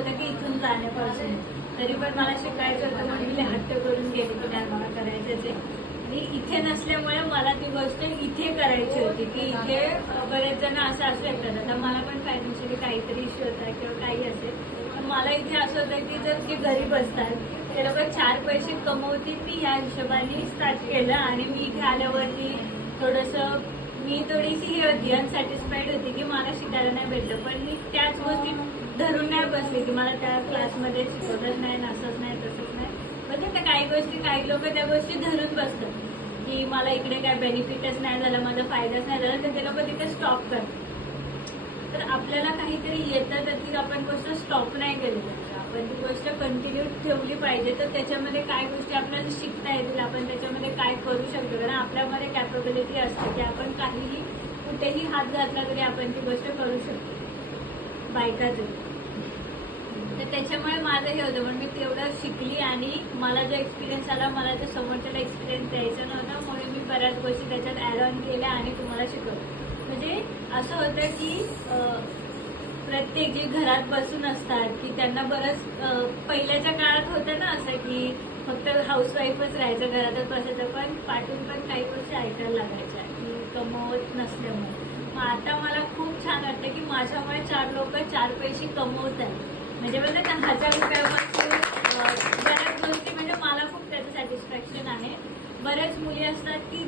होतं की इथून जाण्यापासून, तरी पण मला शिकायचं होतं म्हणून मी हट्ट करून गेले की नाही मला करायचंच आहे. आणि इथे नसल्यामुळे मला ती गोष्ट इथे करायची होती की इथे बरेच जण असं असू शकतात. आता मला पण फायनान्शियली काहीतरी इश्यू होता किंवा काही असेल, तर मला इथे असं होतं की जर जे गरीब असतात ते लोक 4 पैसे कमवतील, मी या हिशोबाने स्टार्ट केलं. आणि मी इथे आल्यावरती थोडंसं मी थोडीशी हे होती अनसॅटिस्फाईड होती की मला शिकायला नाही भेटलं. पण मी त्याच गोष्टी धरून नाही बसले की मला त्या क्लासमध्ये शिकवतच नाही, असंच नाही तसंच नाही. म्हणजे त्या काही गोष्टी काही लोक त्या गोष्टी धरून बसतात की मला इकडे काय बेनिफिटच नाही झालं, माझा फायदाच नाही झाला, तर ते लोक तिथे स्टॉप करतात. तर आपल्याला काहीतरी येतं तर ती आपण गोष्ट स्टॉप नाही केली पाहिजे, आपण ती गोष्ट कंटिन्यू ठेवली पाहिजे. तर त्याच्यामध्ये काय गोष्टी आपल्याला शिकता येतील, आपण त्याच्यामध्ये काय करू शकतो, कारण आपल्यामध्ये कॅपेबिलिटी असते की आपण काहीही कुठेही हात घातला तरी आपण ती गोष्ट करू शकतो बायकाच. तर त्याच्यामुळे माझं हे होतं, पण मी तेवढं शिकली आणि मला जो एक्सपिरियन्स आला, मला जो समोरच्याला एक्सपिरियन्स द्यायचा नव्हता, म्हणून मी बऱ्याच गोष्टी त्याच्यात ॲड ऑन केल्या आणि तुम्हाला शिकवलं. म्हणजे असं होतं की प्रत्येक जे घरात बसून असतात की त्यांना बरंच पहिल्याच्या काळात होतं ना असं की फक्त हाऊसवाईफच राहायचं, घरातच बसायचं, पण पाठून पण काही गोष्टी ऐकायला लागायच्या की कमवत नसल्यामुळे. मग आता मला खूप छान वाटतं की माझ्यामुळे 4 लोक 4 पैसे कमवत आहेत. म्हणजे बोलतात ना 1000 रुपयापासून बऱ्याच गोष्टी, म्हणजे मला खूप त्याचं सॅटिस्फॅक्शन आहे. बऱ्याच मुली असतात की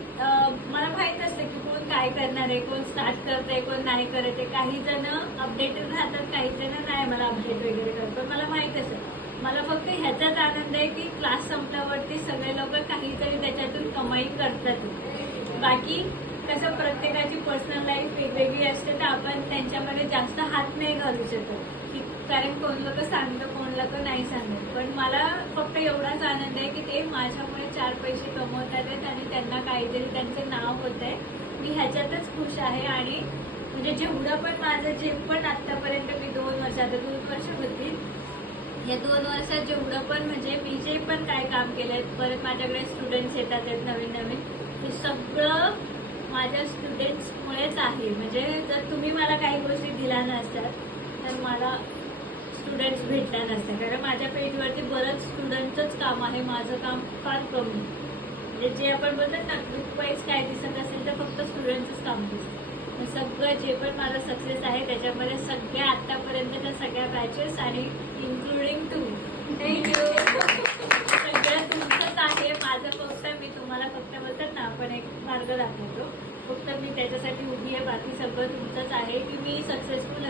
मला माहीत असतं की कोण काय करणार आहे, कोण स्टार्ट करत आहे, कोण नाही करत आहे. काही जण अपडेटेड राहतात, काही जण नाही मला अपडेट वगैरे करत, पण मला माहीत असेल. मला फक्त ह्याचाच आनंद आहे की क्लास संपल्यावरती सगळे लोक काहीतरी त्याच्यातून कमाई करतात. बाकी कसं प्रत्येकाची पर्सनल लाईफ वेगवेगळी असते, तर आपण त्यांच्यामध्ये जास्त हात नाही घालू शकत की कारण कोण लोक सांगतं, कोण लोक नाही सांगत. पण मला फक्त एवढाच आनंद आहे की ते माझ्यामुळे 4 पैसे कमवत आहेत आणि त्यांना काहीतरी त्यांचं नाव होत आहे. मी ह्याच्यातच खुश आहे. आणि म्हणजे जेवढं पण माझं जे पण आत्तापर्यंत मी 2 वर्ष, आता 2 वर्ष होती, या 2 वर्षात जेवढं पण म्हणजे मी जे पण काय काम केलं आहे, परत माझ्याकडे स्टुडंट्स येतात आहेत नवीन नवीन, ते सगळं माझ्या स्टुडंट्समुळेच आहे. म्हणजे जर तुम्ही मला काही गोष्टी दिल्या नसतात तर मला स्टुडंट्स भेटल्या नसत्या, कारण माझ्या पेजवरती बरंच स्टुडंटचंच काम आहे, माझं काम फार कमी. म्हणजे जे आपण बोलतात ना ग्रुप वाईज काय दिसत असेल तर फक्त स्टुडंटचंच काम दिसतं. सगळं जे पण माझं सक्सेस आहे त्याच्यामध्ये सगळ्या आत्तापर्यंतच्या सगळ्या बॅचेस आणि इन्क्लुडिंग टू थँक्यू सगळं तुमचंच आहे. माझं फक्त मी तुम्हाला फक्त बोलतात ना आपण एक मार्ग दाखवतो, फक्त मी त्याच्यासाठी उभी आहे, बाकी सगळं तुमचंच आहे की मी सक्सेसफुल